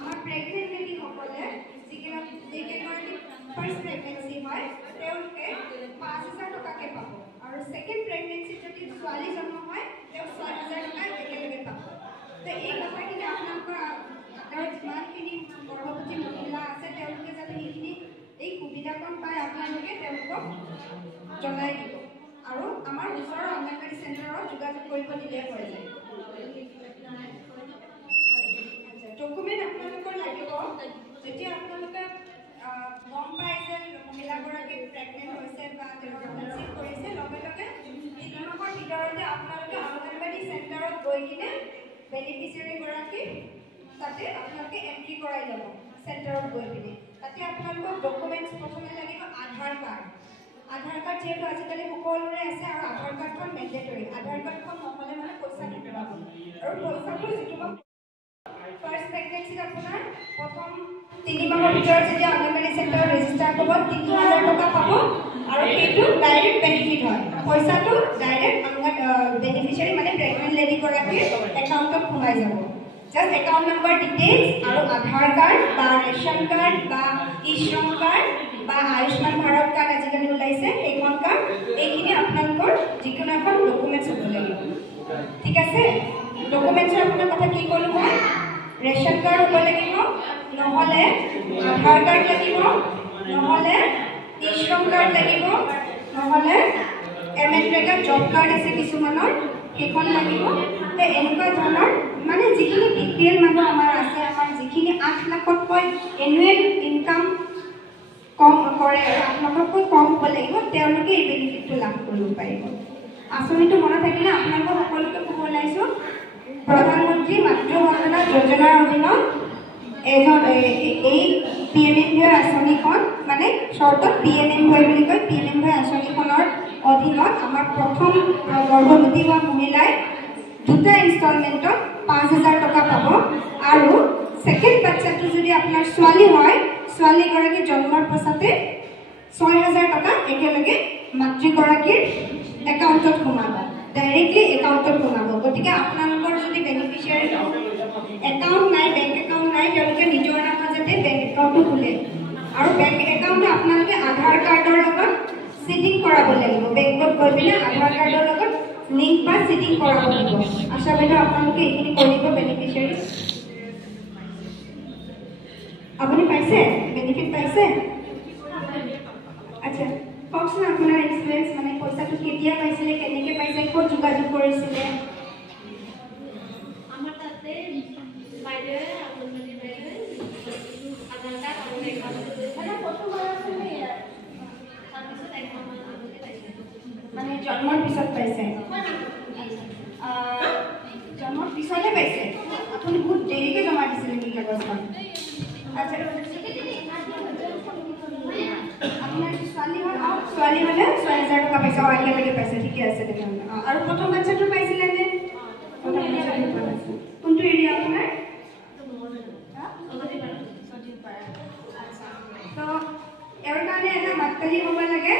আমাৰ pregnant lady সকলে যিকেগৰাকী first pregnancy হয় তেওঁলোকে 5,000 টকাকে পাব আৰু সেকেন্ড প্ৰেগনেন্সি যদি ছোৱালী জন্ম হয় তেওঁ 6,000 টকা একেলগে পাব। তো এই কথাখিনি আপোনালোকৰ আৰু যিমানখিনি গৰ্ভৱতী মহিলা আছে তেওঁলোকে যাতে সেইখিনি এই সুবিধাকণ পায় আপোনালোকে তেওঁলোকক জনাই দিব আৰু আমাৰ ওচৰৰ অংগনবাড়ী চেণ্টাৰত যোগাযোগ কৰিব দিলে হৈ যায়। ডকুমেণ্ট আপোনালোকৰ লাগিব যেতিয়া আপোনালোকে গম পায় যে মহিলাগৰাকী প্ৰেগনেণ্ট হৈছে বা তেওঁ কনচিভ কৰিছে লগে লগে 3 মাহৰ ভিতৰতে আপোনালোকে অংগনবাড়ী চেণ্টাৰত গৈ কিনে বেনিফিচিয়াৰীগৰাকী তাতে আপোনালোকে এণ্ট্ৰি কৰাই ল'ব চেণ্টাৰত গৈ পিনে। তাতে আপোনালোকক ডকুমেণ্টছ প্ৰথমে লাগিব আধাৰ কাৰ্ড যিহেতু আজিকালি সকলোৰে আছে আৰু আধাৰ কাৰ্ডখন মেণ্ডেটৰী। আধাৰ কাৰ্ডখন নহ'লে মানে পইচা নোপোৱাব আৰু পইচাটো যিটো ফাৰ্ষ্ট প্ৰেগনেন্সিত আপোনাৰ প্ৰথম 3 মাহৰ ভিতৰত যেতিয়া অংগনবাড়ী চেণ্টাৰত ৰেজিষ্টাৰ হ'ব 3,000 টকা পাব আৰু সেইটো ডাইৰেক্ট বেনিফিট হয়। পইচাটো ডাইৰেক্ট বেনিফিচিয়াৰী মানে প্ৰেগনেন্ট লেডিগৰাকীৰ একাউণ্টত সোমাই যাব। জাষ্ট একাউণ্ট নম্বৰ ডিটেইলছ আৰু আধাৰ কাৰ্ড বা ৰেচন কাৰ্ড বা ই-শ্ৰম কাৰ্ড বা আয়ুষ্মান ভাৰত কাৰ্ড আজিকালি ওলাইছে সেইখন কাৰ্ড এইখিনি আপোনালোকৰ যিকোনো এখন ডকুমেণ্টছ হ'ব লাগিব। ঠিক আছে, ডকুমেণ্টছৰ আপোনাৰ কথা কি ক'লোঁ মই? ৰেচন কাৰ্ড হ'ব লাগিব, নহ'লে আধাৰ কাৰ্ড লাগিব, নহ'লে ই-শ্ৰম কাৰ্ড লাগিব, নহ'লে এমেট্ৰেগা জব কাৰ্ড আছে কিছুমানৰ সেইখন লাগিব। তো এনেকুৱা ধৰণৰ মানে যিখিনি BPL মানুহ আমাৰ আছে, আমাৰ যিখিনি 8 লাখতকৈ এনুৱেল ইনকাম কম কৰে আৰু 8 লাখতকৈ কম হ'ব লাগিব তেওঁলোকে এই বেনিফিটটো লাভ কৰিব পাৰিব। আঁচনিটো মনত থাকিলে আপোনালোকক সকলোকে ক'ব ওলাইছোঁ প্ৰধানমন্ত্ৰী মাতৃ বন্দনা যোজনাৰ অধীনত এই PMMY আঁচনিখন মানে শ্বৰ্টত PMMY বুলি কয়। PMMY আঁচনিখনৰ অধীনত আমাৰ প্ৰথম গৰ্ভৱতী হোৱা মহিলাই 2টা ইনষ্টলমেণ্টত 5,000 টকা পাব আৰু সেকেন্ড বাচ্চাটো যদি আপোনাৰ ছোৱালী হয় ছোৱালীগৰাকী জন্মৰ পাছতে 6,000 টকা একেলগে মাতৃগৰাকীৰ একাউণ্টত সোমাব, ডাইৰেক্টলি একাউণ্টত সোমাব। গতিকে আপোনালোকৰ যদি বেনিফিচিয়াৰী একাউণ্ট নাই, বেংক একাউণ্ট নাই, তেওঁলোকে নিজৰ নামত যাতে বেংক একাউণ্টটো খোলে আৰু বেংক একাউণ্টটো আপোনালোকে আধাৰ কাৰ্ডৰ লগত চিটিং কৰাব লাগিব। বেংকত গৈ পিনে আধাৰ কাৰ্ডৰ লগত লিংক বা চিটিং কৰাব লাগিব। আশা বাইদেউ আপোনালোকে এইখিনি কৰিব বেনিফিচিয়াৰী। আপুনি পাইছে বেনিফিট পাইছে? আচ্ছা কওকচোন আপোনাৰ এক্সপিৰিয়েঞ্চ, মানে পইচাটো কেতিয়া পাইছিলে, কেনেকৈ পাইছে, ক'ত যোগাযোগ কৰিছিলে? আমাৰ তাতে বাইদেৱে অংগনবাড়ী বাইদেৱে আধাৰ কাৰ্ড আৰু একাউণ্ট মানে জন্মৰ পিছত পাইছে? জন্মৰ পিছতহে পাইছে? আপুনি বহুত দেৰিকৈ জমা দিছিলে নেকি কাগজখন? আচ্ছা আপোনাৰ ছোৱালী হ'লে 6,000 টকা পাইছে। একেলগে পাইছে, ঠিকে আছে তেতিয়াহ'লে। আৰু প্ৰথম বাচ্চাটো পাইছিলে নে? প্ৰথম বাচ্চাটো পাইছে। কোনটো এৰিয়া আপোনাৰ? তো ইয়াৰ কাৰণে এটা মাতকালি হ'ব লাগে